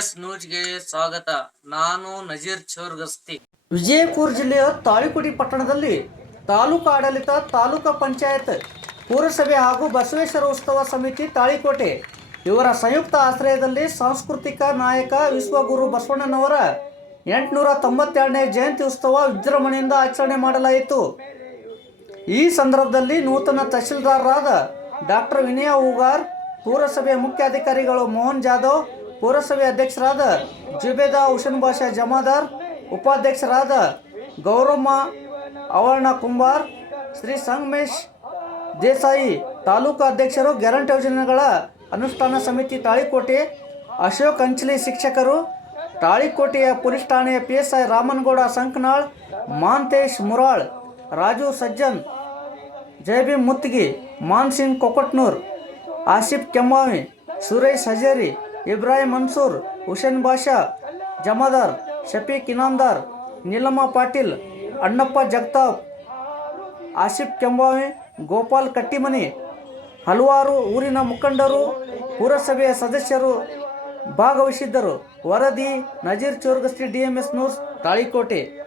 TMS ನ್ಯೂಸ್ಗೆ ಸ್ವಾಗತ. ನಾನು ನಜೀರ್ ಚೋರ್ಗಸ್ತಿ. ವಿಜಯಪುರ ಜಿಲ್ಲೆಯ ತಾಳಿಕೋಟಿ ಪಟ್ಟಣದಲ್ಲಿ ತಾಲೂಕು ಆಡಳಿತ, ತಾಲೂಕು ಪಂಚಾಯತ್, ಪುರಸಭೆ ಹಾಗೂ ಬಸವೇಶ್ವರ ಉತ್ಸವ ಸಮಿತಿ ತಾಳಿಕೋಟೆ. ಇವರ ಸಂಯುಕ್ತ ಆಶ್ರಯದಲ್ಲಿ ಸಾಂಸ್ಕೃತಿಕ ನಾಯಕ ವಿಶ್ವಗುರು ಬಸವಣ್ಣನವರ ಎಂಟುನೂರ ತೊಂಬತ್ತೆರಡನೇ ಜಯಂತಿ ಉತ್ಸವ ವಿಜೃಂಭಣೆಯಿಂದ ಆಚರಣೆ ಮಾಡಲಾಯಿತು. ಈ ಸಂದರ್ಭದಲ್ಲಿ ನೂತನ ತಹಶೀಲ್ದಾರರಾದ ಡಾಕ್ಟರ್ ವಿನಯ ಹೂಗಾರ್, ಪುರಸಭೆ ಮುಖ್ಯಾಧಿಕಾರಿಗಳು ಮೋಹನ್ ಜಾಧವ್ ಪುರಸಭೆ ಅಧ್ಯಕ್ಷರಾದ ಜುಬೇದಾ ಹುಷನ್ ಬಾಷಾ ಜಮಾದಾರ್, ಉಪಾಧ್ಯಕ್ಷರಾದ ಗೌರಮ್ಮ ಅವರ್ಣ ಕುಂಬಾರ್, ಶ್ರೀ ಸಂಗಮೇಶ್ ದೇಸಾಯಿ ತಾಲೂಕು ಅಧ್ಯಕ್ಷರು, ಗ್ಯಾರಂಟಿ ಯೋಜನೆಗಳ ಅನುಷ್ಠಾನ ಸಮಿತಿ ತಾಳಿಕೋಟೆ, ಅಶೋಕ್ ಅಂಚಲಿ ಶಿಕ್ಷಕರು, ತಾಳಿಕೋಟೆಯ ಪೊಲೀಸ್ ಠಾಣೆಯ P S I Ramanagouda Sankanal, Mantesh Mural, Raju Sajjan, Jaibhim Muttigi, Mansingh Kokatnur, Asif Kemmavi, Suresh Hajeri Ibrahim Mansoor, Hussain Basha, Jamadar, Shafiq Inamdar, Neelamma Patil, Annappa Jagtap Asif Kembavi, Gopal Kattimani, ಹಲವಾರು ಊರಿನ ಮುಖಂಡರು, ಪುರಸಭೆಯ ಸದಸ್ಯರು ಭಾಗವಹಿಸಿದ್ದರು. ವರದಿ, Nazeer Chorgasti DMS news, Talikote.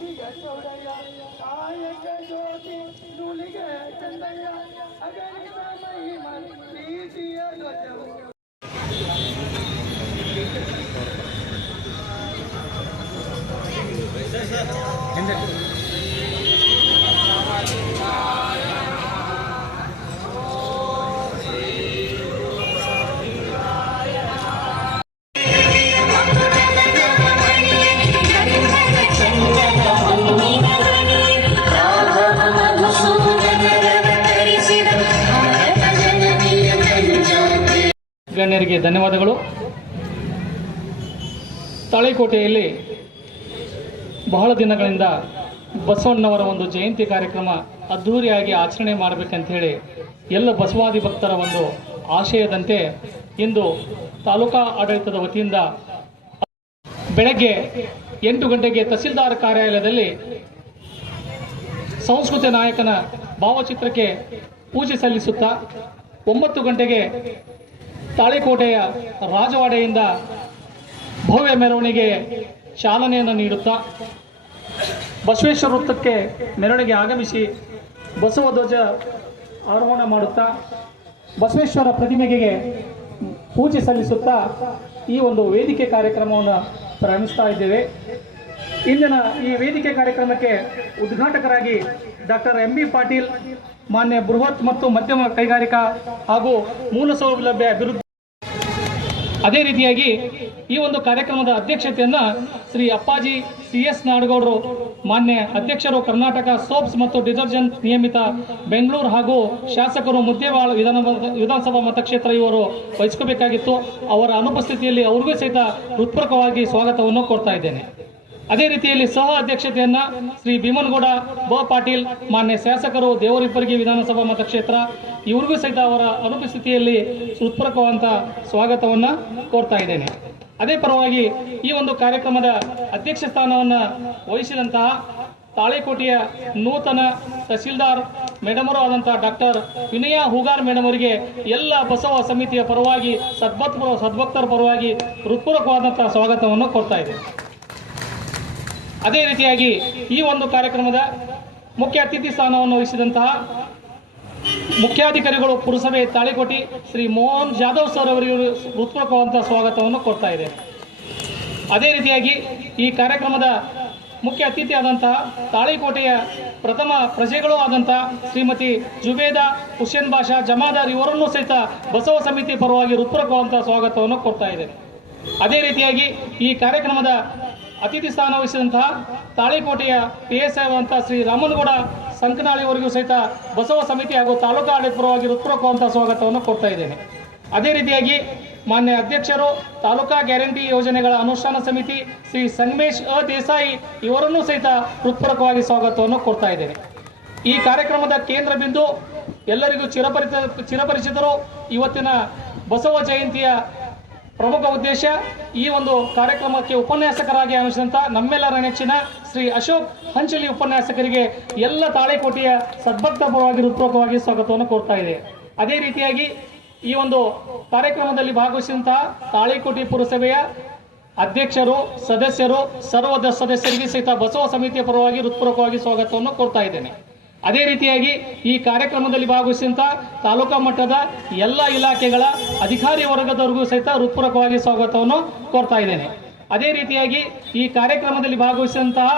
नुलिग चौदैया कायक ज्योति नुलिग चंदैया अगर महिमन कीजिए गजब हिंदी ಗಣ್ಯರಿಗೆ ಧನ್ಯವಾದಗಳು. ತಾಳಿಕೋಟೆಯಲ್ಲಿ ಬಹಳ ದಿನಗಳಿಂದ ಬಸವಣ್ಣವರ ಒಂದು ಜಯಂತಿ ಕಾರ್ಯಕ್ರಮ ಅದ್ಧೂರಿಯಾಗಿ ಆಚರಣೆ ಮಾಡಬೇಕಂತ ಹೇಳಿ ಎಲ್ಲ ಬಸವಾದಿ ಭಕ್ತರ ಒಂದು ಆಶಯದಂತೆ ಇಂದು ತಾಲೂಕಾ ಆಡಳಿತದ ವತಿಯಿಂದ ಬೆಳಗ್ಗೆ ಎಂಟು ಗಂಟೆಗೆ ತಹಸೀಲ್ದಾರ್ ಕಾರ್ಯಾಲಯದಲ್ಲಿ ಸಂಸ್ಕೃತಿ ನಾಯಕನ ಭಾವಚಿತ್ರಕ್ಕೆ ಪೂಜೆ ಸಲ್ಲಿಸುತ್ತಾ ಒಂಬತ್ತು ಗಂಟೆಗೆ ತಾಳಿಕೋಟೆಯ ರಾಜವಾಡೆಯಿಂದ ಭವ್ಯ ಮೆರವಣಿಗೆ ಚಾಲನೆಯನ್ನು ನೀಡುತ್ತಾ ಬಸವೇಶ್ವರ ವೃತ್ತಕ್ಕೆ ಮೆರವಣಿಗೆ ಆಗಮಿಸಿ ಬಸವ ಧ್ವಜ ಆರೋಹಣ ಮಾಡುತ್ತಾ ಬಸವೇಶ್ವರ ಪ್ರತಿಮೆಗೆ ಪೂಜೆ ಸಲ್ಲಿಸುತ್ತಾ ಈ ಒಂದು ವೇದಿಕೆ ಕಾರ್ಯಕ್ರಮವನ್ನು ಪ್ರಾರಂಭಿಸ್ತಾ ಇದ್ದೇವೆ. ಇಂದಿನ ಈ ವೇದಿಕೆ ಕಾರ್ಯಕ್ರಮಕ್ಕೆ ಉದ್ಘಾಟಕರಾಗಿ ಡಾಕ್ಟರ್ ಎಂ ಬಿ ಪಾಟೀಲ್, ಮಾನ್ಯ ಬೃಹತ್ ಮತ್ತು ಮಧ್ಯಮ ಕೈಗಾರಿಕಾ ಹಾಗೂ ಮೂಲ ಸೌಲಭ್ಯ ಅಭಿವೃದ್ಧಿ ಅದೇ ರೀತಿಯಾಗಿ ಈ ಒಂದು ಕಾರ್ಯಕ್ರಮದ ಅಧ್ಯಕ್ಷತೆಯನ್ನ ಶ್ರೀ ಅಪ್ಪಾಜಿ ಸಿ ಎಸ್ ನಾಡಗೌಡರು, ಮಾನ್ಯ ಅಧ್ಯಕ್ಷರು ಕರ್ನಾಟಕ ಸೋಪ್ಸ್ ಮತ್ತು ಡಿಟರ್ಜೆಂಟ್ ನಿಯಮಿತ ಬೆಂಗಳೂರು ಹಾಗೂ ಶಾಸಕರು ಮುದ್ದೇವಾಳ ವಿಧಾನ ವಿಧಾನಸಭಾ ಮತಕ್ಷೇತ್ರ ಇವರು ವಹಿಸ್ಕೋಬೇಕಾಗಿತ್ತು. ಅವರ ಅನುಪಸ್ಥಿತಿಯಲ್ಲಿ ಅವ್ರಿಗೂ ಸಹಿತ ಹೃತ್ಪೂರ್ವಕವಾಗಿ ಸ್ವಾಗತವನ್ನು ಕೊಡ್ತಾ ಇದ್ದೇನೆ. ಅದೇ ರೀತಿಯಲ್ಲಿ ಸಹ ಅಧ್ಯಕ್ಷತೆಯನ್ನ ಶ್ರೀ ಭೀಮನಗೌಡ ಬ ಪಾಟೀಲ್, ಮಾನ್ಯ ಶಾಸಕರು, ದೇವರಿಬ್ಬರಿಗೆ ವಿಧಾನಸಭಾ ಮತಕ್ಷೇತ್ರ, ಇವ್ರಿಗೂ ಸಹಿತ ಅವರ ಅನುಪಸ್ಥಿತಿಯಲ್ಲಿ ಹೃತ್ಪೂರ್ವಕವಂತ ಸ್ವಾಗತವನ್ನ ಕೋರ್ತಾ ಇದ್ದೇನೆ. ಅದೇ ಪರವಾಗಿ ಈ ಒಂದು ಕಾರ್ಯಕ್ರಮದ ಅಧ್ಯಕ್ಷ ಸ್ಥಾನವನ್ನ ವಹಿಸಿದಂತಹ ತಾಳಿಕೋಟೆಯ ನೂತನ ತಹಸೀಲ್ದಾರ್ ಮೇಡಮರು ಆದಂತಹ ಡಾಕ್ಟರ್ ವಿನಯ ಹೂಗಾರ್ ಮೇಡಮ್ ಅವರಿಗೆ ಎಲ್ಲ ಬಸವ ಸಮಿತಿಯ ಪರವಾಗಿ, ಸದ್ಭಕ್ತರ ಸದ್ಭಕ್ತರ ಪರವಾಗಿ ಹೃತ್ಪೂರ್ವಕವಾದಂತಹ ಸ್ವಾಗತವನ್ನು ಕೋರ್ತಾ ಇದ್ದೇನೆ. ಅದೇ ರೀತಿಯಾಗಿ ಈ ಒಂದು ಕಾರ್ಯಕ್ರಮದ ಮುಖ್ಯ ಅತಿಥಿ ಸ್ಥಾನವನ್ನು ವಹಿಸಿದಂತಹ ಮುಖ್ಯಾಧಿಕಾರಿಗಳು ಪುರಸಭೆ ತಾಳಿಕೋಟಿ ಶ್ರೀ ಮೋಹನ್ ಜಾಧವ್ ಸರ್ ಅವರಿಗೆ ಹೃತ್ಪೂರ್ವಕವಾದಂತಹ ಸ್ವಾಗತವನ್ನು ಕೊಡ್ತಾ ಇದೆ. ಅದೇ ರೀತಿಯಾಗಿ ಈ ಕಾರ್ಯಕ್ರಮದ ಮುಖ್ಯ ಅತಿಥಿ ಆದಂತಹ ತಾಳಿಕೋಟೆಯ ಪ್ರಥಮ ಪ್ರಜೆಗಳು ಆದಂತಹ ಶ್ರೀಮತಿ ಜುಬೇದಾ ಹುಸೇನ್ ಬಾಷಾ ಜಮಾದಾರ್ ಇವರನ್ನು ಸಹಿತ ಬಸವ ಸಮಿತಿ ಪರವಾಗಿ ಹೃತ್ಪೂರ್ವಕವಾದಂತಹ ಸ್ವಾಗತವನ್ನು ಕೊಡ್ತಾ ಇದೆ. ಅದೇ ರೀತಿಯಾಗಿ ಈ ಕಾರ್ಯಕ್ರಮದ ಅತಿಥಿ ಸ್ಥಾನ ವಹಿಸಿದಂತಹ ತಾಳಿಕೋಟೆಯ ಪಿ ಎಸ್ ಆಗುವಂತಹ ಶ್ರೀ ರಾಮನಗೌಡ ಸಂಕನಾಳಿಯವರಿಗೂ ಸಹಿತ ಬಸವ ಸಮಿತಿ ಹಾಗೂ ತಾಲೂಕಾ ಆಡಳಿತ ಪರವಾಗಿ ಹೃತ್ಪೂರ್ವಕವಂತಹ ಸ್ವಾಗತವನ್ನು ಕೊಡ್ತಾ ಇದ್ದೇನೆ. ಅದೇ ರೀತಿಯಾಗಿ ಮಾನ್ಯ ಅಧ್ಯಕ್ಷರು, ತಾಲೂಕಾ ಗ್ಯಾರಂಟಿ ಯೋಜನೆಗಳ ಅನುಷ್ಠಾನ ಸಮಿತಿ ಶ್ರೀ ಸಂಗಮೇಶ್ ಅ ದೇಸಾಯಿ ಇವರನ್ನೂ ಸಹಿತ ಹೃತ್ಪೂರ್ವಕವಾಗಿ ಸ್ವಾಗತವನ್ನು ಕೊಡ್ತಾ ಇದ್ದೇನೆ. ಈ ಕಾರ್ಯಕ್ರಮದ ಕೇಂದ್ರ ಬಿಂದು ಎಲ್ಲರಿಗೂ ಚಿರಪರಿತ ಚಿರಪರಿಚಿತರು, ಇವತ್ತಿನ ಬಸವ ಜಯಂತಿಯ ಪ್ರಮುಖ ಉದ್ದೇಶ ಈ ಒಂದು ಕಾರ್ಯಕ್ರಮಕ್ಕೆ ಉಪನ್ಯಾಸಕರಾಗಿ ಆಗಮಿಸಿದಂಥ ನಮ್ಮೆಲ್ಲರ ನೆಚ್ಚಿನ ಶ್ರೀ ಅಶೋಕ್ ಹಂಚಲಿ ಉಪನ್ಯಾಸಕರಿಗೆ ಎಲ್ಲ ತಾಳೆಕೋಟೆಯ ಸದ್ಭಕ್ತ ಪರವಾಗಿ ಹೃತ್ಪೂರ್ವಕವಾಗಿ ಸ್ವಾಗತವನ್ನು ಕೋರ್ತಾ ಇದೆ. ಅದೇ ರೀತಿಯಾಗಿ ಈ ಒಂದು ಕಾರ್ಯಕ್ರಮದಲ್ಲಿ ಭಾಗವಹಿಸಿದಂತಹ ತಾಳೆಕೋಟೆ ಪುರಸಭೆಯ ಅಧ್ಯಕ್ಷರು, ಸದಸ್ಯರು ಸರ್ವ ಸದಸ್ಯರಿಗೆ ಸಹಿತ ಬಸವ ಸಮಿತಿಯ ಪರವಾಗಿ ಹೃತ್ಪೂರ್ವಕವಾಗಿ ಸ್ವಾಗತವನ್ನು ಕೋರ್ತಾ ಇದ್ದೇನೆ. ಅದೇ ರೀತಿಯಾಗಿ ಈ ಕಾರ್ಯಕ್ರಮದಲ್ಲಿ ಭಾಗವಹಿಸಿದಂಥ ತಾಲೂಕಾ ಮಟ್ಟದ ಎಲ್ಲ ಇಲಾಖೆಗಳ ಅಧಿಕಾರಿ ವರ್ಗದವರೆಗೂ ಸಹಿತ ಹೃತ್ಪೂರ್ವಕವಾಗಿ ಸ್ವಾಗತವನ್ನು ಕೋರ್ತಾ ಇದ್ದೇನೆ. ಅದೇ ರೀತಿಯಾಗಿ ಈ ಕಾರ್ಯಕ್ರಮದಲ್ಲಿ ಭಾಗವಹಿಸಿದಂತಹ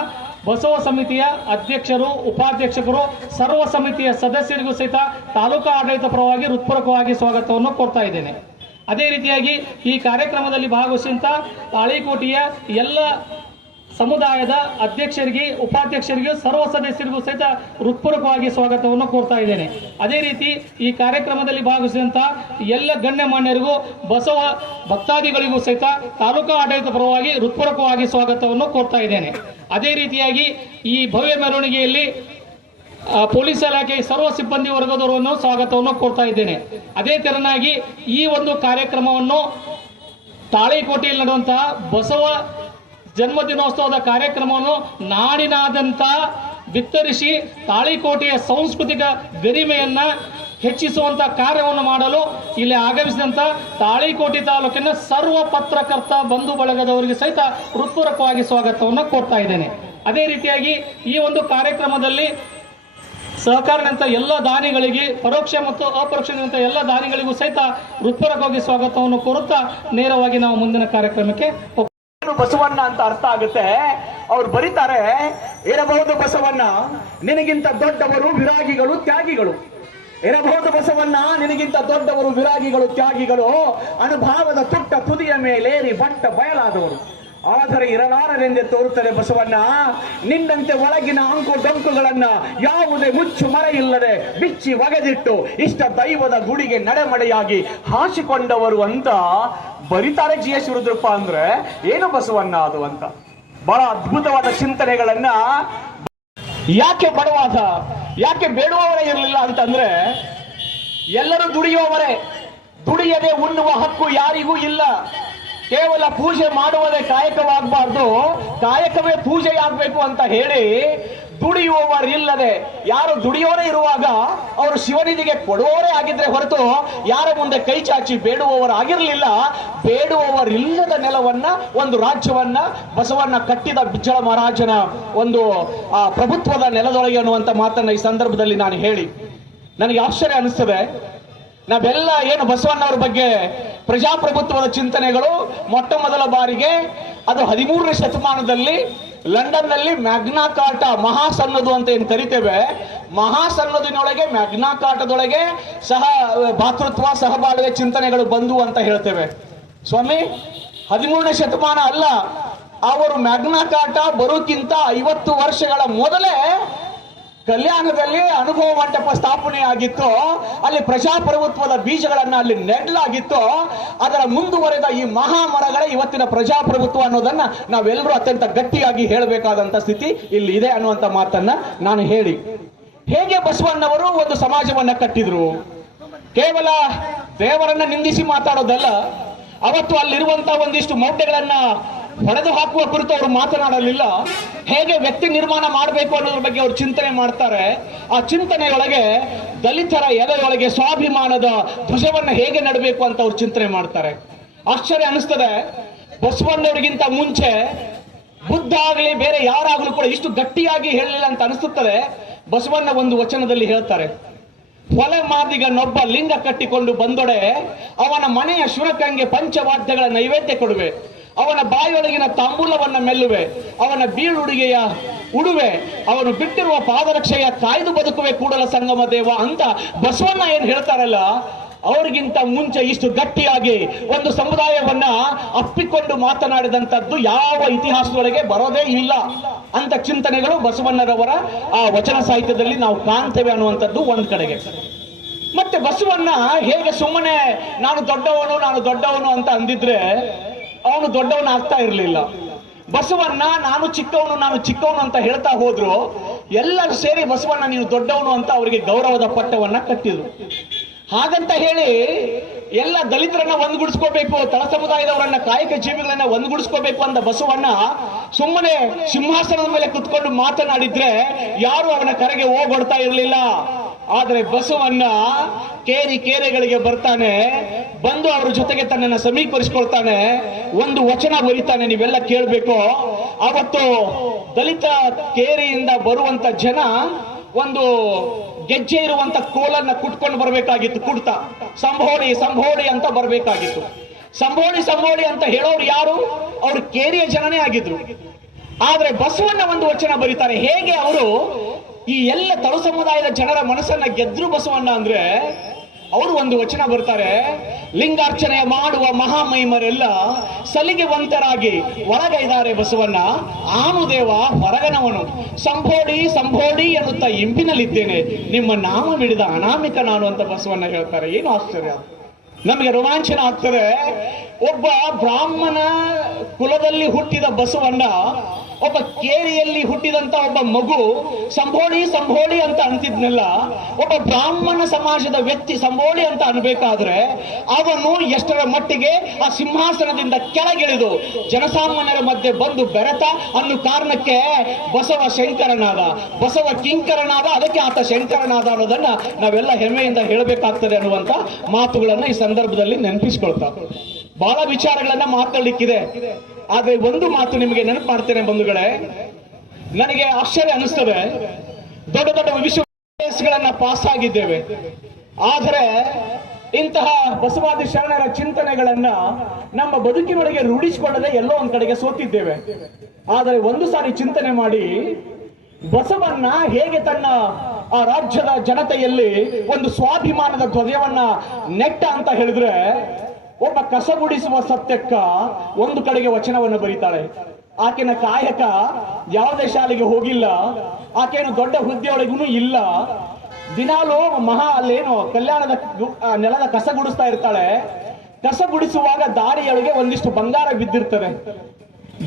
ಬಸವ ಸಮಿತಿಯ ಅಧ್ಯಕ್ಷರು, ಉಪಾಧ್ಯಕ್ಷಕರು, ಸರ್ವ ಸಮಿತಿಯ ಸದಸ್ಯರಿಗೂ ಸಹಿತ ತಾಲೂಕಾ ಆಡಳಿತ ಪರವಾಗಿ ಹೃತ್ಪೂರ್ವಕವಾಗಿ ಸ್ವಾಗತವನ್ನು ಕೋರ್ತಾ ಇದ್ದೇನೆ. ಅದೇ ರೀತಿಯಾಗಿ ಈ ಕಾರ್ಯಕ್ರಮದಲ್ಲಿ ಭಾಗವಹಿಸಿದಂಥ ತಾಳಿಕೋಟೆಯ ಎಲ್ಲ ಸಮುದಾಯದ ಅಧ್ಯಕ್ಷರಿಗೆ, ಉಪಾಧ್ಯಕ್ಷರಿಗೆ, ಸರ್ವ ಸದಸ್ಯರಿಗೂ ಸಹಿತ ಹೃತ್ಪೂರ್ವಕವಾಗಿ ಸ್ವಾಗತವನ್ನು ಕೋರ್ತಾ ಇದ್ದೇನೆ. ಅದೇ ರೀತಿ ಈ ಕಾರ್ಯಕ್ರಮದಲ್ಲಿ ಭಾಗವಹಿಸಿದಂತಹ ಎಲ್ಲ ಗಣ್ಯಮಾನ್ಯರಿಗೂ ಬಸವ ಭಕ್ತಾದಿಗಳಿಗೂ ಸಹಿತ ತಾಲೂಕಾ ಆಡಳಿತ ಪರವಾಗಿ ಹೃತ್ಪೂರ್ವಕವಾಗಿ ಸ್ವಾಗತವನ್ನು ಕೋರ್ತಾ ಇದ್ದೇನೆ. ಅದೇ ರೀತಿಯಾಗಿ ಈ ಭವ್ಯ ಮೆರವಣಿಗೆಯಲ್ಲಿ ಪೊಲೀಸ್ ಇಲಾಖೆ ಸರ್ವ ಸಿಬ್ಬಂದಿ ವರ್ಗದವರನ್ನು ಸ್ವಾಗತವನ್ನು ಕೋರ್ತಾ ಇದ್ದೇನೆ. ಅದೇ ತೆರನಾಗಿ ಈ ಒಂದು ಕಾರ್ಯಕ್ರಮವನ್ನು ತಾಳೆಕೋಟೆಯಲ್ಲಿ ನಡೆಯುವಂತಹ ಬಸವ ಜನ್ಮದಿನೋತ್ಸವದ ಕಾರ್ಯಕ್ರಮವನ್ನು ನಾಡಿನಾದ್ಯಂತ ಬಿತ್ತರಿಸಿ ತಾಳಿಕೋಟೆಯ ಸಾಂಸ್ಕೃತಿಕ ಗರಿಮೆಯನ್ನ ಹೆಚ್ಚಿಸುವಂತ ಕಾರ್ಯವನ್ನು ಮಾಡಲು ಇಲ್ಲಿ ಆಗಮಿಸಿದಂತ ತಾಳಿಕೋಟೆ ತಾಲೂಕಿನ ಸರ್ವ ಪತ್ರಕರ್ತ ಬಂಧು ಬಳಗದವರಿಗೆ ಸಹಿತ ಹೃತ್ಪೂರ್ವಕವಾಗಿ ಸ್ವಾಗತವನ್ನು ಕೊಡ್ತಾ ಇದ್ದೇನೆ. ಅದೇ ರೀತಿಯಾಗಿ ಈ ಒಂದು ಕಾರ್ಯಕ್ರಮದಲ್ಲಿ ಸಹಕಾರನಂತ ಎಲ್ಲ ದಾನಿಗಳಿಗೆ, ಪರೋಕ್ಷ ಮತ್ತು ಅಪರೋಕ್ಷದಂತ ಎಲ್ಲ ದಾನಿಗಳಿಗೂ ಸಹಿತ ಹೃತ್ಪೂರ್ವಕವಾಗಿ ಸ್ವಾಗತವನ್ನು ಕೋರುತ್ತಾ ನೇರವಾಗಿ ನಾವು ಮುಂದಿನ ಕಾರ್ಯಕ್ರಮಕ್ಕೆ ಬಸವಣ್ಣ ಅಂತ ಅರ್ಥ ಆಗುತ್ತೆ. ಅವ್ರು ಬರೀತಾರೆ, ಇರಬಹುದು ಬಸವಣ್ಣ, ನಿನಗಿಂತ ದೊಡ್ಡವರು ವಿರಾಗಿಗಳು ತ್ಯಾಗಿಗಳು. ಇರಬಹುದು ಬಸವಣ್ಣ, ನಿನಗಿಂತ ದೊಡ್ಡವರು ವಿರಾಗಿಗಳು ತ್ಯಾಗಿಗಳು. ಅನುಭಾವದ ತುಟ್ಟ ತುದಿಯ ಮೇಲೇರಿ ಬಟ್ಟ ಬಯಲಾದವರು. ಆದರೆ ಇರಲಾರನೆಂದೇ ತೋರುತ್ತದೆ ಬಸವಣ್ಣ. ನಿನ್ನಂತೆ ಒಳಗಿನ ಅಂಕು ಡೊಂಕುಗಳನ್ನ ಯಾವುದೇ ಮುಚ್ಚು ಮರ ಇಲ್ಲದೆ ಬಿಚ್ಚಿ ಒಗೆದಿಟ್ಟು ಇಷ್ಟ ದೈವದ ಗುಡಿಗೆ ನಡೆಮಡೆಯಾಗಿ ಹಾಸಿಕೊಂಡವರು ಅಂತ ಬರಿತಾರೆ ಜಿ ಎಸ್ ರುದ್ರಪ್ಪ ಅಂದ್ರೆ ಏನು ಬಸವಣ್ಣ ಅದು ಅಂತ. ಬಹಳ ಅದ್ಭುತವಾದ ಚಿಂತನೆಗಳನ್ನ ಯಾಕೆ ಬಡವಾದ, ಯಾಕೆ ಬೇಡುವವರೇ ಇರಲಿಲ್ಲ ಅಂತಂದ್ರೆ ಎಲ್ಲರೂ ದುಡಿಯುವವರೇ. ದುಡಿಯದೆ ಉಣ್ಣುವ ಹಕ್ಕು ಯಾರಿಗೂ ಇಲ್ಲ. ಕೇವಲ ಪೂಜೆ ಮಾಡುವುದೇ ಕಾಯಕವಾಗಬಾರ್ದು. ಕಾಯಕವೇ ಪೂಜೆಯಾಗಬೇಕು ಅಂತ ಹೇಳಿ ದುಡಿಯುವವರಿಲ್ಲದೆ ಯಾರು ದುಡಿಯೋರೇ ಇರುವಾಗ ಅವರು ಶಿವನಿಧಿಗೆ ಕೊಡುವವರೇ ಆಗಿದ್ರೆ ಹೊರತು ಯಾರ ಮುಂದೆ ಕೈ ಚಾಚಿ ಬೇಡುವವರು ಆಗಿರಲಿಲ್ಲ ಬೇಡುವವರಿಲ್ಲದ ನೆಲವನ್ನ ಒಂದು ರಾಜ್ಯವನ್ನ ಬಸವಣ್ಣ ಕಟ್ಟಿದ ಬಿಜ್ಜಳ ಮಹಾರಾಜನ ಒಂದು ಆ, ಪ್ರಭುತ್ವದ ನೆಲದೊಳಗೆ ಅನ್ನುವಂತ ಮಾತನ್ನ ಈ ಸಂದರ್ಭದಲ್ಲಿ ನಾನು ಹೇಳಿ. ನನಗೆ ಆಶ್ಚರ್ಯ ಅನಿಸ್ತದೆ. ನಾವೆಲ್ಲ ಏನು ಬಸವಣ್ಣವರ ಬಗ್ಗೆ ಪ್ರಜಾಪ್ರಭುತ್ವದ ಚಿಂತನೆಗಳು ಮೊಟ್ಟ ಮೊದಲ ಬಾರಿಗೆ ಅದು ಹದಿಮೂರನೇ ಶತಮಾನದಲ್ಲಿ ಲಂಡನ್ನಲ್ಲಿ ಮ್ಯಾಗ್ನಾ ಕಾರ್ಟ ಮಹಾಸನ್ನದು ಅಂತ ಏನು ಕರಿತೇವೆ, ಮಹಾಸನ್ನದಿನೊಳಗೆ ಮ್ಯಾಗ್ನಾ ಕಾರ್ಟದೊಳಗೆ ಸಹ, ಭಾತೃತ್ವ ಸಹಬಾಳ್ವೆ ಚಿಂತನೆಗಳು ಬಂದು ಅಂತ ಹೇಳ್ತೇವೆ. ಸ್ವಾಮಿ, ಹದಿಮೂರನೇ ಶತಮಾನ ಅಲ್ಲ, ಅವರು ಮ್ಯಾಗ್ನಾ ಕಾರ್ಟ ಬರೋಕ್ಕಿಂತ ಐವತ್ತು ವರ್ಷಗಳ ಮೊದಲೇ ಕಲ್ಯಾಣದಲ್ಲಿ ಅನುಭವ ಮಂಟಪ ಸ್ಥಾಪನೆ ಆಗಿತ್ತು ಅಲ್ಲಿ ಪ್ರಜಾಪ್ರಭುತ್ವದ ಬೀಜಗಳನ್ನು ಅಲ್ಲಿ ನೆಡಲಾಗಿತ್ತು. ಅದರ ಮುಂದುವರೆದ ಈ ಮಹಾಮರಗಳೇ ಇವತ್ತಿನ ಪ್ರಜಾಪ್ರಭುತ್ವ ಅನ್ನೋದನ್ನ ನಾವೆಲ್ಲರೂ ಅತ್ಯಂತ ಗಟ್ಟಿಯಾಗಿ ಹೇಳಬೇಕಾದಂತ ಸ್ಥಿತಿ ಇಲ್ಲಿ ಇದೆ ಅನ್ನುವಂತ ಮಾತನ್ನ ನಾನು ಹೇಳಿ. ಹೇಗೆ ಬಸವಣ್ಣವರು ಒಂದು ಸಮಾಜವನ್ನ ಕಟ್ಟಿದ್ರು? ಕೇವಲ ದೇವರನ್ನ ನಿಂದಿಸಿ ಮಾತಾಡೋದಲ್ಲ, ಅವತ್ತು ಅಲ್ಲಿರುವಂತ ಒಂದಿಷ್ಟು ಮೌಢ್ಯಗಳನ್ನ ಹೊಡೆದು ಹಾಕುವ ಕುರಿತು ಅವರು ಮಾತನಾಡಲಿಲ್ಲ. ಹೇಗೆ ವ್ಯಕ್ತಿ ನಿರ್ಮಾಣ ಮಾಡಬೇಕು ಅನ್ನೋದ್ರ ಬಗ್ಗೆ ಅವರು ಚಿಂತನೆ ಮಾಡ್ತಾರೆ. ಆ ಚಿಂತನೆಯೊಳಗೆ ದಲಿತರ ಎದೆಯೊಳಗೆ ಸ್ವಾಭಿಮಾನದ ಧ್ವಜವನ್ನ ಹೇಗೆ ನಡಬೇಕು ಅಂತ ಅವ್ರು ಚಿಂತನೆ ಮಾಡ್ತಾರೆ. ಆಶ್ಚರ್ಯ ಅನಿಸ್ತದೆ. ಬಸವಣ್ಣವರಿಗಿಂತ ಮುಂಚೆ ಬುದ್ಧ ಆಗಲಿ, ಬೇರೆ ಯಾರಾಗಲೂ ಕೂಡ ಇಷ್ಟು ಗಟ್ಟಿಯಾಗಿ ಹೇಳಲಿಲ್ಲ ಅಂತ ಅನಿಸುತ್ತದೆ ಬಸವಣ್ಣ ಒಂದು ವಚನದಲ್ಲಿ ಹೇಳ್ತಾರೆ. ಹೊಲೆ ಮಾದಿಗನೊಬ್ಬ ಲಿಂಗ ಕಟ್ಟಿಕೊಂಡು ಬಂದೊಡೆ, ಅವನ ಮನೆಯ ಶುನಕಂಗೆ ಪಂಚವಾದ್ಯಗಳ ನೈವೇದ್ಯ ಕೊಡುವೆ. ಅವನ ಬಾಯೊಳಗಿನ ತಾಂಬೂಲವನ್ನ ಮೆಲ್ಲುವೆ, ಅವನ ಬೀಳುಡುಗೆಯ ಉಡುವೆ, ಅವನು ಬಿಟ್ಟಿರುವ ಪಾದರಕ್ಷೆಯ ಕಾಯ್ದು ಬದುಕುವೆ ಕೂಡಲ ಸಂಗಮ ದೇವ ಅಂತ ಬಸವಣ್ಣ ಏನ್ ಹೇಳ್ತಾರಲ್ಲ, ಅವ್ರಿಗಿಂತ ಮುಂಚೆ ಇಷ್ಟು ಗಟ್ಟಿಯಾಗಿ ಒಂದು ಸಮುದಾಯವನ್ನ ಅಪ್ಪಿಕೊಂಡು ಮಾತನಾಡಿದಂಥದ್ದು ಯಾವ ಇತಿಹಾಸದೊಳಗೆ ಬರೋದೇ ಇಲ್ಲ ಅಂತ ಚಿಂತನೆಗಳು ಬಸವಣ್ಣರವರ ಆ ವಚನ ಸಾಹಿತ್ಯದಲ್ಲಿ ನಾವು ಕಾಣ್ತೇವೆ ಅನ್ನುವಂಥದ್ದು ಒಂದು ಕಡೆಗೆ. ಮತ್ತೆ ಬಸವಣ್ಣ ಹೇಗೆ ಸುಮ್ಮನೆ, ನಾನು ದೊಡ್ಡವನು ನಾನು ದೊಡ್ಡವನು ಅಂತ ಅಂದಿದ್ರೆ ಅವನು ದೊಡ್ಡವನ ಆಗ್ತಾ ಇರಲಿಲ್ಲ. ಬಸವಣ್ಣ, ನಾನು ಚಿಕ್ಕವನು ನಾನು ಚಿಕ್ಕವನು ಅಂತ ಹೇಳ್ತಾ ಹೋದ್ರು. ಎಲ್ಲರೂ ಸೇರಿ ಬಸವಣ್ಣ ನೀನು ದೊಡ್ಡವನು ಅಂತ ಅವರಿಗೆ ಗೌರವದ ಪಟ್ಟವನ್ನ ಕಟ್ಟಿದ್ರು. ಹಾಗಂತ ಹೇಳಿ ಎಲ್ಲ ದಲಿತರನ್ನ ಒಂದುಗೂಡಿಸ್ಕೋಬೇಕು, ತಳ ಸಮುದಾಯದವರನ್ನ, ಕಾಯಕ ಜೀವಿಗಳನ್ನ ಒಂದುಗೂಡಿಸ್ಕೋಬೇಕು ಅಂತ ಬಸವಣ್ಣ, ಸುಮ್ಮನೆ ಸಿಂಹಾಸನದ ಮೇಲೆ ಕುತ್ಕೊಂಡು ಮಾತನಾಡಿದ್ರೆ ಯಾರು ಅವನ ಕರೆಗೆ ಹೋಗೊಡ್ತಾ ಇರಲಿಲ್ಲ. ಆದರೆ ಬಸವಣ್ಣ ಕೇರಿ ಕೇರೆಗಳಿಗೆ ಬರ್ತಾನೆ, ಬಂದು ಅವ್ರ ಜೊತೆಗೆ ತನ್ನನ್ನು ಸಮೀಕರಿಸಿಕೊಳ್ತಾನೆ ಒಂದು ವಚನ ಬರೀತಾನೆ, ನೀವೆಲ್ಲ ಕೇಳಬೇಕು. ಅವತ್ತು ದಲಿತ ಕೇರಿಯಿಂದ ಬರುವಂತ ಜನ ಒಂದು ಗೆಜ್ಜೆ ಇರುವಂತ ಕೋಲನ್ನ ಕುಟ್ಕೊಂಡು ಬರಬೇಕಾಗಿತ್ತು, ಕುಡ್ತಾ. ಸಂಭೋಳಿ ಸಂಭೋಳಿ ಅಂತ ಬರಬೇಕಾಗಿತ್ತು. ಸಂಭೋಳಿ ಸಂಭೋಳಿ ಅಂತ ಹೇಳೋರು ಯಾರು? ಅವ್ರು ಕೇರಿಯ ಜನನೇ ಆಗಿದ್ರು. ಆದ್ರೆ ಬಸವಣ್ಣ ಒಂದು ವಚನ ಬರೀತಾರೆ, ಹೇಗೆ ಅವರು ಈ ಎಲ್ಲ ತಳು ಸಮುದಾಯದ ಜನರ ಮನಸ್ಸನ್ನ ಗೆದ್ರು ಬಸವಣ್ಣ ಅಂದ್ರೆ ಅವರು ಒಂದು ವಚನ ಬರ್ತಾರೆ ಲಿಂಗಾರ್ಚನೆ ಮಾಡುವ ಮಹಾಮಹಿಮರೆಲ್ಲ ಸಲಿಗೆವಂತರಾಗಿ ಒಳಗೈದಾರೆ ಬಸವಣ್ಣ ಆನುದೇವ ಹೊರಗನವನು ಸಂಭೋಡಿ ಸಂಭೋಡಿ ಎನ್ನುತ್ತಾ ಇಂಪಿನಲ್ಲಿದ್ದೇನೆ. ನಿಮ್ಮ ನಾಮ ಬಿಡಿದ ಅನಾಮಿಕ ನಾನು ಅಂತ ಬಸವಣ್ಣ ಹೇಳ್ತಾರೆ. ಏನು ಆಶ್ಚರ್ಯ. ನಮಗೆ ರೋಮಾಂಚನ ಆಗ್ತದೆ. ಒಬ್ಬ ಬ್ರಾಹ್ಮಣ ಕುಲದಲ್ಲಿ ಹುಟ್ಟಿದ ಬಸವಣ್ಣ ಒಬ್ಬ ಕೇರಿಯಲ್ಲಿ ಹುಟ್ಟಿದಂತ ಒಬ್ಬ ಮಗು ಸಂಭೋಳಿ ಸಂಭೋಳಿ ಅಂತ ಅಂತಿದ್ನಲ್ಲ, ಒಬ್ಬ ಬ್ರಾಹ್ಮಣ ಸಮಾಜದ ವ್ಯಕ್ತಿ ಸಂಭೋಳಿ ಅಂತ ಅನ್ಬೇಕಾದ್ರೆ ಅವನು ಎಷ್ಟರ ಮಟ್ಟಿಗೆ ಆ ಸಿಂಹಾಸನದಿಂದ ಕೆಳಗಿಳಿದು ಜನಸಾಮಾನ್ಯರ ಮಧ್ಯೆ ಬಂದು ಬೆರೆತ ಅನ್ನು ಕಾರಣಕ್ಕೆ ಬಸವ ಶಂಕರನಾದ, ಬಸವ ಕಿಂಕರನಾದ, ಅದಕ್ಕೆ ಆತ ಶಂಕರನಾದ ಅನ್ನೋದನ್ನ ನಾವೆಲ್ಲ ಹೆಮ್ಮೆಯಿಂದ ಹೇಳಬೇಕಾಗ್ತದೆ ಅನ್ನುವಂತ ಮಾತುಗಳನ್ನ ಈ ಸಂದರ್ಭದಲ್ಲಿ ನೆನಪಿಸ್ಕೊಳ್ತಾ ಬಹಳ ವಿಚಾರಗಳನ್ನ ಮಾತಾಡ್ಲಿಕ್ಕಿದೆ. ಆದ್ರೆ ಒಂದು ಮಾತು ನಿಮಗೆ ನೆನಪು ಮಾಡ್ತೇನೆ ಬಂಧುಗಳೇ, ನನಗೆ ಆಶ್ಚರ್ಯ ಅನಿಸ್ತದೆ ದೊಡ್ಡ ದೊಡ್ಡ ವಿಶ್ವಗಳನ್ನ ಪಾಸ್ ಆಗಿದ್ದೇವೆ. ಆದರೆ ಇಂತಹ ಬಸವಾದಿ ಶರಣರ ಚಿಂತನೆಗಳನ್ನ ನಮ್ಮ ಬದುಕಿನೊಳಗೆ ರೂಢಿಸಿಕೊಳ್ಳದೆ ಎಲ್ಲೋ ಒಂದ್ ಕಡೆಗೆ ಸೋತಿದ್ದೇವೆ. ಆದರೆ ಒಂದು ಸಾರಿ ಚಿಂತನೆ ಮಾಡಿ, ಬಸವಣ್ಣ ಹೇಗೆ ತನ್ನ ಆ ರಾಜ್ಯದ ಜನತೆಯಲ್ಲಿ ಒಂದು ಸ್ವಾಭಿಮಾನದ ಧ್ವಜವನ್ನ ನೆಟ್ಟ ಅಂತ ಹೇಳಿದ್ರೆ ಒಬ್ಬ ಕಸಗುಡಿಸುವ ಸತ್ಯಕ್ಕ ಒಂದು ಕಡೆಗೆ ವಚನವನ್ನು ಬರೀತಾಳೆ. ಆಕೆನ ಕಾಯಕ ಯಾವುದೇ ಶಾಲೆಗೆ ಹೋಗಿಲ್ಲ. ಆಕೆಯನ್ನು ದೊಡ್ಡ ಹುದ್ದೆಯೊಳಗೂ ಇಲ್ಲ. ದಿನಾಲೋ ಮಹಾ ಅಲ್ಲೇನು ಕಲ್ಯಾಣದ ನೆಲದ ಕಸ ಗುಡಿಸ್ತಾ ಇರ್ತಾಳೆ. ಕಸ ಗುಡಿಸುವಾಗ ದಾರಿಯೊಳಗೆ ಒಂದಿಷ್ಟು ಬಂಗಾರ ಬಿದ್ದಿರ್ತದೆ.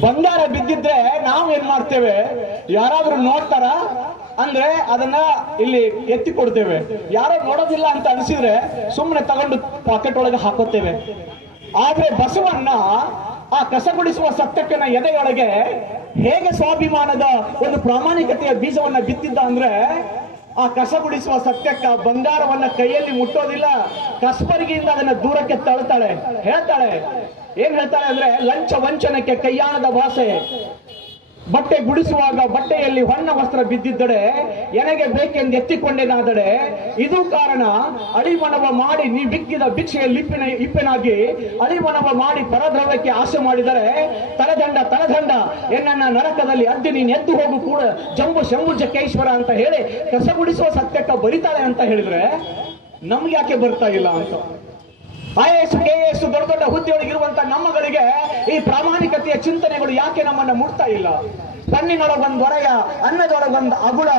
ಬಂಗಾರ ಬಿದ್ದಿದ್ರೆ ನಾವು ಏನ್ ಮಾಡ್ತೇವೆ? ಯಾರಾದ್ರೂ ನೋಡ್ತಾರ? ಅಂದ್ರೆ ಅದನ್ನ ಇಲ್ಲಿ ಎತ್ತಿ ಕೊಡ್ತೇವೆ. ಯಾರೋ ನೋಡೋದಿಲ್ಲ ಅಂತ ಅನ್ಸಿದ್ರೆ ಸುಮ್ಮನೆ ತಗೊಂಡು ಪಾಕೆಟ್ ಒಳಗೆ ಹಾಕೋತೇವೆ. ಆದ್ರೆ ಬಸವಣ್ಣ ಆ ಕಸಗುಡಿಸುವ ಸತ್ಯಕ್ಕನ ಎದೆಯೊಳಗೆ ಹೇಗೆ ಸ್ವಾಭಿಮಾನದ ಒಂದು ಪ್ರಾಮಾಣಿಕತೆಯ ಬೀಜವನ್ನ ಬಿತ್ತಿದ್ದ ಅಂದ್ರೆ ಆ ಕಸ ಗುಡಿಸುವ ಸತ್ಯಕ್ಕ ಬಂಗಾರವನ್ನ ಕೈಯಲ್ಲಿ ಮುಟ್ಟೋದಿಲ್ಲ. ಕಸ್ಬರಿಗೆಯಿಂದ ಅದನ್ನ ದೂರಕ್ಕೆ ತಳ್ತಾಳೆ. ಹೇಳ್ತಾಳೆ ಏನ್ ಹೇಳ್ತಾರೆ ಅಂದ್ರೆ ಲಂಚ ವಂಚನಕ್ಕೆ ಕೈಯಾಣದ ಭಾಷೆ ಬಟ್ಟೆ ಗುಡಿಸುವಾಗ ಬಟ್ಟೆಯಲ್ಲಿ ಹೊಣ್ಣ ವಸ್ತ್ರ ಬಿದ್ದಿದ್ದಡೆ ಎನಗೆ ಬೇಕೆಂದು ಎತ್ತಿಕೊಂಡೇನಾದಡೆ ಇದು ಕಾರಣ ಅಳಿಮಣವ ಮಾಡಿ ನೀ ಬಿಕ್ಕಿದ ಭಿಕ್ಷೆಯ ಲಿಪ್ಪಿನ ಇಪ್ಪಿನಾಗಿ ಅಳಿಮಣವ ಮಾಡಿ ಪರದ್ರವ್ಯಕ್ಕೆ ಆಸೆ ಮಾಡಿದರೆ ತಲದಂಡ ತಲದಂಡ ಎನ್ನನ್ನ ನರಕದಲ್ಲಿ ಅದ್ದಿ ನೀನು ಎದ್ದು ಹೋಗು ಕೂಡ ಜಂಬು ಶಂಭು ಜಕ್ಕೇಶ್ವರ ಅಂತ ಹೇಳಿ ಕಸ ಗುಡಿಸುವ ಸತ್ಯಕ್ಕ ಬರಿತಾಳೆ ಅಂತ ಹೇಳಿದ್ರೆ ನಮ್ಗೆ ಯಾಕೆ ಬರ್ತಾ ಇಲ್ಲ ಅಂತ. ಐ ಎಸ್ ಕೆ ಎಸ್ ದೊಡ್ಡ ದೊಡ್ಡ ಹುದ್ದೆಯೊಳಗಿರುವಂತ ನಮ್ಮಗಳಿಗೆ ಈ ಪ್ರಾಮಾಣಿಕತೆಯ ಚಿಂತನೆಗಳು ಯಾಕೆ ನಮ್ಮನ್ನ ಮುಟ್ತಾ ಇಲ್ಲ? ಕಣ್ಣಿನೊಳಗೊಂದು ಒರೆಯ ಅನ್ನದೊಳಗೊಂದು ಅಗುಳ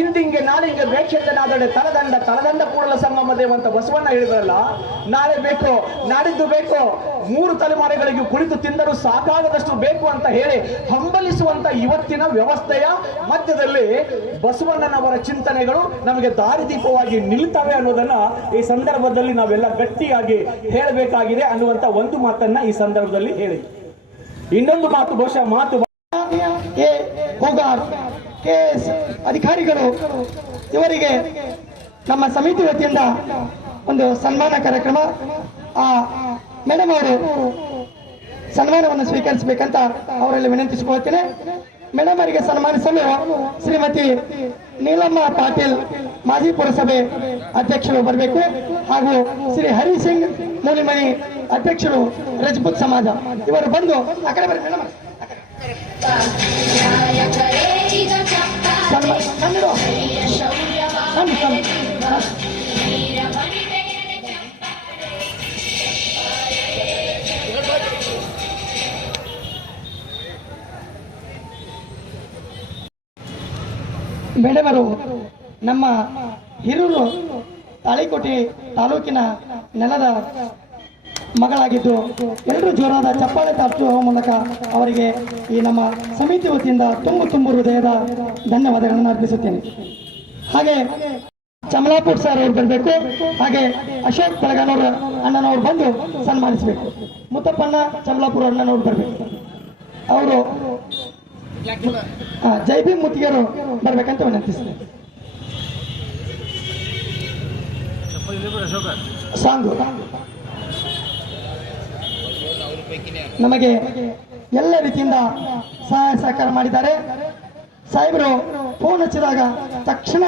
ಇಂದಿಂಗೆ ನಾಳಿಂಗೆ ಬೇಕೆಂದನಾದಡೆ ತಲದಂಡ ತಲದಂಡ ಕೂಡಲ ಸಂಗಮ ದೇವಂತ ಬಸವಣ್ಣ ಹೇಳಿದ್ರಲ್ಲ, ನಾಳೆ ಬೇಕು, ನಾಡಿದ್ದು ಬೇಕು, ಮೂರು ತಲೆಮಾರೆಗಳಿಗೂ ಕುಳಿತು ತಿಂದರೂ ಸಾಕಾಗದಷ್ಟು ಬೇಕು ಅಂತ ಹೇಳಿ ಹಂಬಲಿಸುವಂತ ಇವತ್ತಿನ ವ್ಯವಸ್ಥೆಯ ಮಧ್ಯದಲ್ಲಿ ಬಸವಣ್ಣನವರ ಚಿಂತನೆಗಳು ನಮಗೆ ದಾರಿದೀಪವಾಗಿ ನಿಲ್ತವೆ ಅನ್ನೋದನ್ನ ಈ ಸಂದರ್ಭದಲ್ಲಿ ನಾವೆಲ್ಲ ಗಟ್ಟಿಯಾಗಿ ಹೇಳಬೇಕಾಗಿದೆ ಅನ್ನುವಂತ ಒಂದು ಮಾತನ್ನ ಈ ಸಂದರ್ಭದಲ್ಲಿ ಹೇಳಿ ಇನ್ನೊಂದು ಮಾತು ಬಹುಶಃ ಮಾತು ಎ ಕೆ ಎಸ್ ಅಧಿಕಾರಿಗಳು ಇವರಿಗೆ ನಮ್ಮ ಸಮಿತಿ ವತಿಯಿಂದ ಒಂದು ಸನ್ಮಾನ ಕಾರ್ಯಕ್ರಮ, ಆ ಮೇಡಮ್ ಅವರು ಸನ್ಮಾನವನ್ನು ಸ್ವೀಕರಿಸಬೇಕಂತ ಅವರಲ್ಲಿ ವಿನಂತಿಸಿಕೊಳ್ತೇನೆ ಮೇಡಮ್ ಅವರಿಗೆ ಸನ್ಮಾನಿಸಲು ಶ್ರೀಮತಿ ನೀಲಮ್ಮ ಪಾಟೀಲ್ ಮಾಜಿ ಪುರಸಭೆ ಅಧ್ಯಕ್ಷರು ಬರಬೇಕು ಹಾಗೂ ಶ್ರೀ ಹರಿ ಸಿಂಗ್ ಮೂಲಿಮಣಿ ಅಧ್ಯಕ್ಷರು ರಜಪೂತ್ ಸಮಾಜ ಇವರು ಬಂದು ಆ ಕಡೆ ಬರ್ರಿ ಬೆಳೆವರು ನಮ್ಮ ಹಿರೂರು ತಾಳಿಕೋಟೆ ತಾಲೂಕಿನ ನೆಲದ ಮಗಳಾಗಿದ್ದು ಎಲ್ಲರೂ ಜೋರಾದ ಚಪ್ಪಾಳೆ ತಟ್ಟುವ ಮೂಲಕ ಅವರಿಗೆ ಈ ನಮ್ಮ ಸಮಿತಿ ವತಿಯಿಂದ ತುಂಬು ತುಂಬು ಹೃದಯದ ಧನ್ಯವಾದಗಳನ್ನು ಅರ್ಪಿಸುತ್ತೇನೆ. ಹಾಗೆ ಚಮಲಾಪುರ್ ಸರ್ ಅವ್ರು ಬರಬೇಕು ಹಾಗೆ ಅಶೋಕ್ ಬೆಳಗಾನವ್ರ ಅಣ್ಣನವ್ರು ಬಂದು ಸನ್ಮಾನಿಸಬೇಕು. ಮುತ್ತಪ್ಪಣ್ಣ ಚಮಲಾಪುರ ಅಣ್ಣನವ್ರು ಬರಬೇಕು. ಅವರು ಜೈ ಭೀಮ್ ಮುತ್ತಿಗೆರು ಬರಬೇಕಂತ ವಿನಂತಿಸ್ತೇನೆ. ಸಾಂಗು. ನಮಗೆ ಎಲ್ಲ ರೀತಿಯಿಂದ ಸಹಾಯ ಸಹಕಾರ ಮಾಡಿದ್ದಾರೆ. ಸಾಹೇಬರು ಫೋನ್ ಹಚ್ಚಿದಾಗ ತಕ್ಷಣ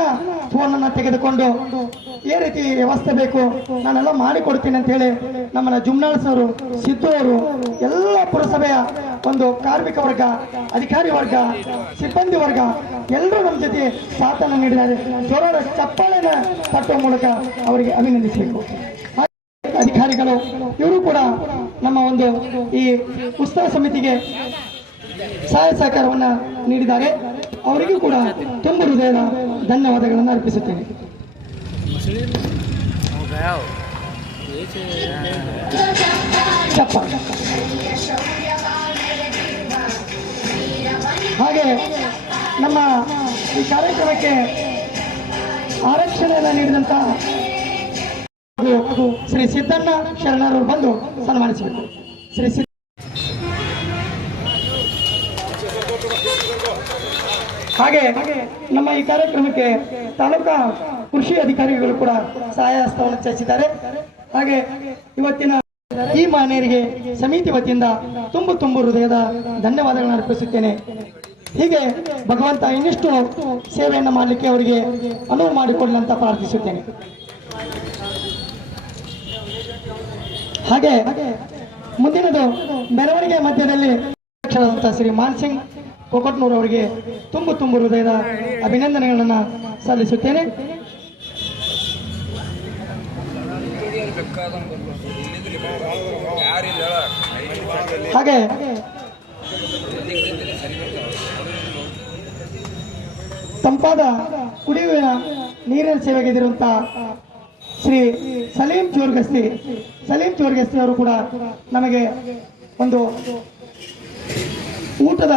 ಫೋನನ್ನು ತೆಗೆದುಕೊಂಡು ಏ ರೀತಿ ವ್ಯವಸ್ಥೆ ಬೇಕು, ನಾನೆಲ್ಲ ಮಾಡಿಕೊಡ್ತೀನಿ ಅಂತ ಹೇಳಿ ನಮ್ಮನ್ನ ಜುಮ್ನಾಳ್ ಸರು, ಸಿದ್ದು ಅವರು, ಎಲ್ಲ ಪುರಸಭೆಯ ಒಂದು ಕಾರ್ಮಿಕ ವರ್ಗ, ಅಧಿಕಾರಿ ವರ್ಗ, ಸಿಬ್ಬಂದಿ ವರ್ಗ ಎಲ್ಲರೂ ನಮ್ಮ ಜೊತೆ ಸಾಥನ್ನು ನೀಡಿದ್ದಾರೆ. ಜೋರಾದ ಚಪ್ಪಾಳೆನ ತಟ್ಟುವ ಮೂಲಕ ಅವರಿಗೆ ಅಭಿನಂದಿಸಬೇಕು. ಅಧಿಕಾರಿಗಳು, ಇವರು ಕೂಡ ನಮ್ಮ ಒಂದು ಈ ಉತ್ಸವ ಸಮಿತಿಗೆ ಸಹಾಯ ಸಹಕಾರವನ್ನು ನೀಡಿದ್ದಾರೆ. ಅವರಿಗೂ ಕೂಡ ತುಂಬ ಹೃದಯದ ಧನ್ಯವಾದಗಳನ್ನು ಅರ್ಪಿಸುತ್ತೇನೆ. ಚಪ್ಪ. ಹಾಗೆ ನಮ್ಮ ಈ ಕಾರ್ಯಕ್ರಮಕ್ಕೆ ಆರಕ್ಷಣೆಯನ್ನು ನೀಡಿದಂತ ಹಾಗೂ ಶ್ರೀ ಸಿದ್ದಣ್ಣ ಶರಣರು ಬಂದು ಸನ್ಮಾನಿಸಬೇಕು. ಶ್ರೀ ಹಾಗೆ ನಮ್ಮ ಈ ಕಾರ್ಯಕ್ರಮಕ್ಕೆ ತಾಲೂಕಾ ಕೃಷಿ ಅಧಿಕಾರಿಗಳು ಕೂಡ ಸಹಾಯ ಹಸ್ತವನ್ನು ಚಾಚಿದ್ದಾರೆ ಹಾಗೆ ಇವತ್ತಿನ ಈ ಮಾನ್ಯರಿಗೆ ಸಮಿತಿ ವತಿಯಿಂದ ತುಂಬು ತುಂಬು ಹೃದಯದ ಧನ್ಯವಾದಗಳನ್ನು ಅರ್ಪಿಸುತ್ತೇನೆ. ಹೀಗೆ ಭಗವಂತ ಇನ್ನಿಷ್ಟು ಸೇವೆಯನ್ನು ಮಾಡಲಿಕ್ಕೆ ಅವರಿಗೆ ಅನುವು ಮಾಡಿಕೊಡಲಿ ಅಂತ ಪ್ರಾರ್ಥಿಸುತ್ತೇನೆ. ಹಾಗೆ ಮುಂದಿನದು ಮೆರವಣಿಗೆ ಮಧ್ಯದಲ್ಲಿ ಶ್ರೀ ಶ್ರೀ ಮಾನ್ಸಿಂಗ್ ಕೊಕಟ್ನೂರ್ ಅವರಿಗೆ ತುಂಬು ತುಂಬು ಹೃದಯದ ಅಭಿನಂದನೆಗಳನ್ನು ಸಲ್ಲಿಸುತ್ತೇನೆ. ಹಾಗೆ ತಂಪಾದ ಕುಡಿಯುವ ನೀರಿನ ಸೇವೆಗೆ ಇರುವಂತ ಶ್ರೀ ಸಲೀಂ ಚೋರ್ಗಸ್ತಿ. ಸಲೀಂ ಚೋರ್ಗಸ್ತಿ ಅವರು ಕೂಡ ನಮಗೆ ಒಂದು ಊಟದ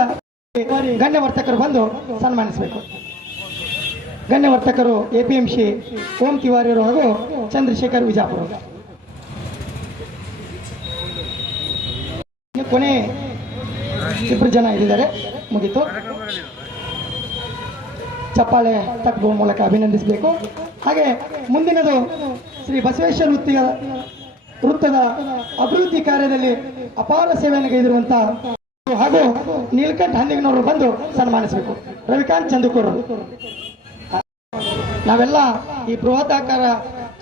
ಗಣ್ಯ ವರ್ತಕರು ಬಂದು ಸನ್ಮಾನಿಸಬೇಕು. ಗಣ್ಯ ವರ್ತಕರು A P M C Om ತಿವಾರಿಯರು ಹಾಗೂ ಚಂದ್ರಶೇಖರ್ ವಿಜಾಪುರ ಕೊನೆ ಇಬ್ಬರು ಜನ ಇದ್ದಾರೆ. ಮುಗೀತು. ಚಪ್ಪಾಳೆ ತಕ್ಕ ಮೂಲಕ ಅಭಿನಂದಿಸಬೇಕು. ಹಾಗೆ ಮುಂದಿನದು ಶ್ರೀ ಬಸವೇಶ್ವರ ವೃತ್ತಿಯ ವೃತ್ತದ ಅಭಿವೃದ್ಧಿ ಕಾರ್ಯದಲ್ಲಿ ಅಪಾರ ಸೇವೆಯನ್ನು ಹಾಗೂ ನೀಲಕಂಠ ಹಂದಿಗನವರು ಬಂದು ಸನ್ಮಾನಿಸಬೇಕು. ರವಿಕಾಂತ್ ಚಂದುಕೂರು ನಾವೆಲ್ಲ ಈ ಬೃಹದಾಕಾರ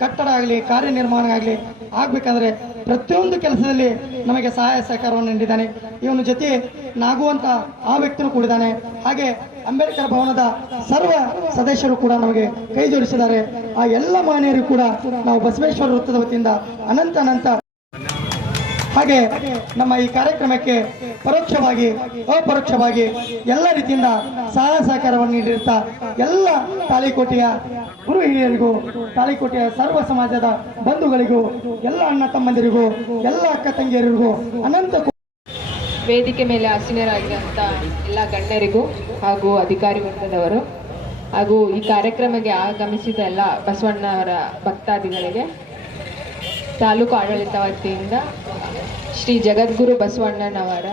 ಕಟ್ಟಡ ಆಗಲಿ ಕಾರ್ಯನಿರ್ಮಾಣ ಆಗಲಿ ಆಗಬೇಕಾದ್ರೆ ಪ್ರತಿಯೊಂದು ಕೆಲಸದಲ್ಲಿ ನಮಗೆ ಸಹಾಯ ಸಹಕಾರವನ್ನು ನೀಡಿದ್ದಾನೆ. ಇವನ ಜೊತೆ ನಾಗುವಂಥ ಅಂತ ಆ ವ್ಯಕ್ತಿನೂ ಕೂಡಿದ್ದಾನೆ ಹಾಗೆ ಅಂಬೇಡ್ಕರ್ ಭವನದ ಸರ್ವ ಸದಸ್ಯರು ಕೂಡ ನಮಗೆ ಕೈ ಜೋಡಿಸಿದ್ದಾರೆ. ಆ ಎಲ್ಲ ಮಹನೀಯರು ಕೂಡ ನಾವು ಬಸವೇಶ್ವರ ವೃತ್ತದ ವತಿಯಿಂದ ಅನಂತ ಅನಂತ ಹಾಗೆ ನಮ್ಮ ಈ ಕಾರ್ಯಕ್ರಮಕ್ಕೆ ಪರೋಕ್ಷವಾಗಿ, ಅಪರೋಕ್ಷವಾಗಿ ಎಲ್ಲ ರೀತಿಯಿಂದ ಸಹಾಯ ಸಹಕಾರವನ್ನು ನೀಡಿರುತ್ತಾ ಎಲ್ಲ ತಾಳಿಕೋಟೆಯ ಗುರು ಹಿರಿಯರಿಗೂ, ತಾಳಿಕೋಟೆಯ ಸರ್ವ ಸಮಾಜದ ಬಂಧುಗಳಿಗೂ, ಎಲ್ಲ ಅಣ್ಣ ತಮ್ಮಂದಿರಿಗೂ, ಎಲ್ಲ ಅಕ್ಕ ತಂಗಿಯರಿಗೂ ಅನಂತ ವೇದಿಕೆ ಮೇಲೆ ಆಸೀನರಾಗಿರುವಂಥ ಎಲ್ಲ ಗಣ್ಯರಿಗೂ ಹಾಗೂ ಅಧಿಕಾರಿ ವರ್ಗದವರು ಹಾಗೂ ಈ ಕಾರ್ಯಕ್ರಮಕ್ಕೆ ಆಗಮಿಸಿದ ಎಲ್ಲ ಬಸವಣ್ಣವರ ಭಕ್ತಾದಿಗಳಿಗೆ ತಾಲೂಕು ಆಡಳಿತ ವತಿಯಿಂದ ಶ್ರೀ ಜಗದ್ಗುರು ಬಸವಣ್ಣನವರ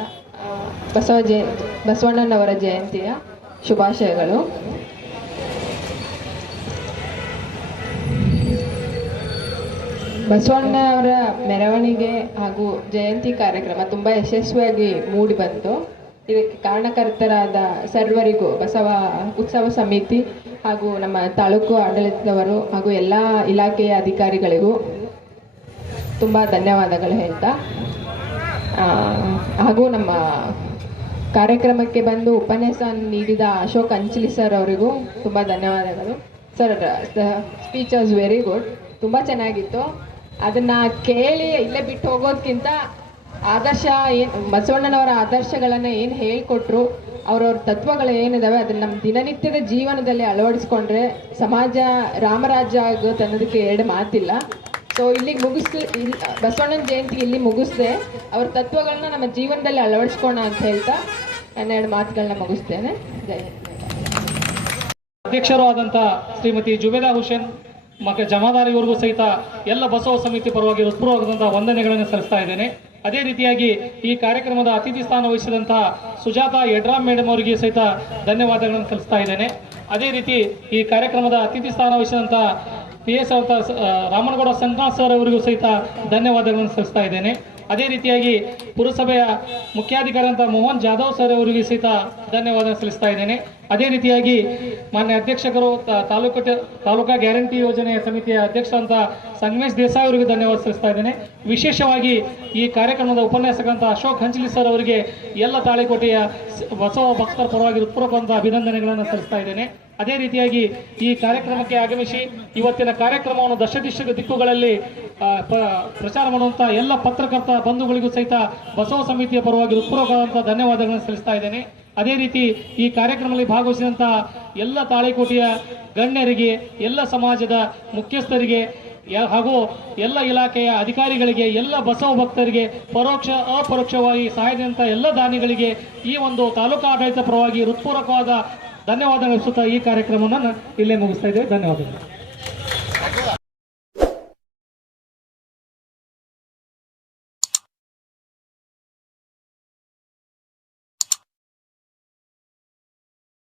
ಬಸವ ಜಯ, ಬಸವಣ್ಣನವರ ಜಯಂತಿಯ ಶುಭಾಶಯಗಳು. ಬಸವಣ್ಣನವರ ಮೆರವಣಿಗೆ ಹಾಗೂ ಜಯಂತಿ ಕಾರ್ಯಕ್ರಮ ತುಂಬ ಯಶಸ್ವಿಯಾಗಿ ಮೂಡಿ ಬಂತು. ಇದಕ್ಕೆ ಕಾರಣಕರ್ತರಾದ ಸರ್ವರಿಗೂ ಬಸವ ಉತ್ಸವ ಸಮಿತಿ ಹಾಗೂ ನಮ್ಮ ತಾಲೂಕು ಆಡಳಿತದವರು ಹಾಗೂ ಎಲ್ಲ ಇಲಾಖೆಯ ಅಧಿಕಾರಿಗಳಿಗೂ ತುಂಬ ಧನ್ಯವಾದಗಳು ಹೇಳ್ತಾ. ಹಾಗೂ ನಮ್ಮ ಕಾರ್ಯಕ್ರಮಕ್ಕೆ ಬಂದು ಉಪನ್ಯಾಸ ನೀಡಿದ ಅಶೋಕ್ ಅಂಚಲಿ ಸರ್ ಅವರಿಗೂ ತುಂಬ ಧನ್ಯವಾದಗಳು. Sir speech was very good ತುಂಬ ಚೆನ್ನಾಗಿತ್ತು. ಅದನ್ನ ಕೇಳಿ ಇಲ್ಲೇ ಬಿಟ್ಟು ಹೋಗೋದ್ಕಿಂತ ಆದರ್ಶ ಏನು, ಬಸವಣ್ಣನವರ ಆದರ್ಶಗಳನ್ನು ಏನು ಹೇಳಿಕೊಟ್ರು, ಅವ್ರವ್ರ ತತ್ವಗಳು ಏನಿದಾವೆ, ಅದನ್ನ ನಮ್ಮ ದಿನನಿತ್ಯದ ಜೀವನದಲ್ಲಿ ಅಳವಡಿಸ್ಕೊಂಡ್ರೆ, ಸಮಾಜ ರಾಮರಾಜ್ಯ ಆಗೋದು ಅನ್ನೋದಕ್ಕೆ ಎರಡು ಮಾತಿಲ್ಲ. ಸೊ ಇಲ್ಲಿಗೆ ಮುಗಿಸ್ ಇಲ್ಲಿ ಬಸವಣ್ಣನ ಜಯಂತಿ ಇಲ್ಲಿ ಮುಗಿಸ್ದೆ. ಅವ್ರ ತತ್ವಗಳನ್ನ ನಮ್ಮ ಜೀವನದಲ್ಲಿ ಅಳವಡಿಸ್ಕೋಣ ಅಂತ ಹೇಳ್ತಾ ನನ್ನೆರಡು ಮಾತುಗಳನ್ನ ಮುಗಿಸ್ತೇನೆ. ಜಯ. ಅಧ್ಯಕ್ಷರು ಆದಂಥ ಶ್ರೀಮತಿ ಜುಬೇದಾ ಹುಸೇನ್ ಮತ್ತು ಜಮಾದಾರಿಯವರೆಗೂ ಸಹಿತ ಎಲ್ಲ ಬಸವ ಸಮಿತಿ ಪರವಾಗಿ ಹೃತ್ಪೂರ್ವಕದಂತಹ ವಂದನೆಗಳನ್ನು ಸಲ್ಲಿಸ್ತಾ ಇದ್ದೇನೆ. ಅದೇ ರೀತಿಯಾಗಿ ಈ ಕಾರ್ಯಕ್ರಮದ ಅತಿಥಿ ಸ್ಥಾನ ವಹಿಸಿದಂತಹ ಸುಜಾತ ಯಡ್ರಾಮ್ ಮೇಡಮ್ ಅವರಿಗೆ ಸಹಿತ ಧನ್ಯವಾದಗಳನ್ನು ಸಲ್ಲಿಸ್ತಾ ಇದ್ದೇನೆ. ಅದೇ ರೀತಿ ಈ ಕಾರ್ಯಕ್ರಮದ ಅತಿಥಿ ಸ್ಥಾನ ವಹಿಸಿದಂತಹ ಪಿ ಎಸ್ ಅವತ ರಾಮನಗೌಡ ಸಂಕ್ರಾಂತ್ ಸರ್ ಅವರಿಗೂ ಸಹಿತ ಧನ್ಯವಾದಗಳನ್ನು ಸಲ್ಲಿಸ್ತಾ ಇದ್ದೇನೆ. ಅದೇ ರೀತಿಯಾಗಿ ಪುರಸಭೆಯ ಮುಖ್ಯಾಧಿಕಾರಿ ಅಂತ ಮೋಹನ್ ಜಾಧವ್ ಸರ್ ಅವರಿಗೆ ಸಹಿತ ಧನ್ಯವಾದ ಸಲ್ಲಿಸ್ತಾ ಇದ್ದೇನೆ. ಅದೇ ರೀತಿಯಾಗಿ ಮಾನ್ಯ ಅಧ್ಯಕ್ಷಕರು ತಾಲೂಕು ತಾಲೂಕಾ ಗ್ಯಾರಂಟಿ ಯೋಜನೆ ಸಮಿತಿಯ ಅಧ್ಯಕ್ಷ ಅಂತ ಸಂಗಮೇಶ್ ದೇಸಾಯಿ ಅವರಿಗೂ ಧನ್ಯವಾದ ಸಲ್ಲಿಸ್ತಾ ಇದ್ದೇನೆ. ವಿಶೇಷವಾಗಿ ಈ ಕಾರ್ಯಕ್ರಮದ ಉಪನ್ಯಾಸಕರಂತ ಅಶೋಕ್ ಹಂಚಲಿ ಸರ್ ಅವರಿಗೆ ಎಲ್ಲ ತಾಳಿಕೋಟೆಯ ಬಸವ ಭಕ್ತರ ಪರವಾಗಿ ಹೃತ್ಪೂರ್ವಕವಂತ ಅಭಿನಂದನೆಗಳನ್ನು ಸಲ್ಲಿಸ್ತಾ ಇದ್ದೇನೆ. ಅದೇ ರೀತಿಯಾಗಿ ಈ ಕಾರ್ಯಕ್ರಮಕ್ಕೆ ಆಗಮಿಸಿ ಇವತ್ತಿನ ಕಾರ್ಯಕ್ರಮವನ್ನು ದಶ ದಿಶ ದಿಕ್ಕುಗಳಲ್ಲಿ ಪ್ರಚಾರ ಮಾಡುವಂಥ ಎಲ್ಲ ಪತ್ರಕರ್ತ ಬಂಧುಗಳಿಗೂ ಸಹಿತ ಬಸವ ಸಮಿತಿಯ ಪರವಾಗಿ ಹೃತ್ಪೂರ್ವಕವಾದಂಥ ಧನ್ಯವಾದಗಳನ್ನು ಸಲ್ಲಿಸ್ತಾ ಇದ್ದೇನೆ. ಅದೇ ರೀತಿ ಈ ಕಾರ್ಯಕ್ರಮದಲ್ಲಿ ಭಾಗವಹಿಸಿದಂಥ ಎಲ್ಲ ತಾಳಿಕೋಟೆಯ ಗಣ್ಯರಿಗೆ, ಎಲ್ಲ ಸಮಾಜದ ಮುಖ್ಯಸ್ಥರಿಗೆ ಹಾಗೂ ಎಲ್ಲ ಇಲಾಖೆಯ ಅಧಿಕಾರಿಗಳಿಗೆ, ಎಲ್ಲ ಬಸವ ಭಕ್ತರಿಗೆ ಪರೋಕ್ಷ ಅಪರೋಕ್ಷವಾಗಿ ಸಹಾಯದಂಥ ಎಲ್ಲ ದಾನಿಗಳಿಗೆ ಈ ಒಂದು ತಾಲೂಕು ಆಡಳಿತ ಪರವಾಗಿ ಹೃತ್ಪೂರ್ವಕವಾದ ಧನ್ಯವಾದಗಳು. ಸುತ್ತ ಈ ಕಾರ್ಯಕ್ರಮವನ್ನು ನಾನು ಇಲ್ಲೇ ಮುಗಿಸ್ತಾ ಇದ್ದೇವೆ. ಧನ್ಯವಾದಗಳು.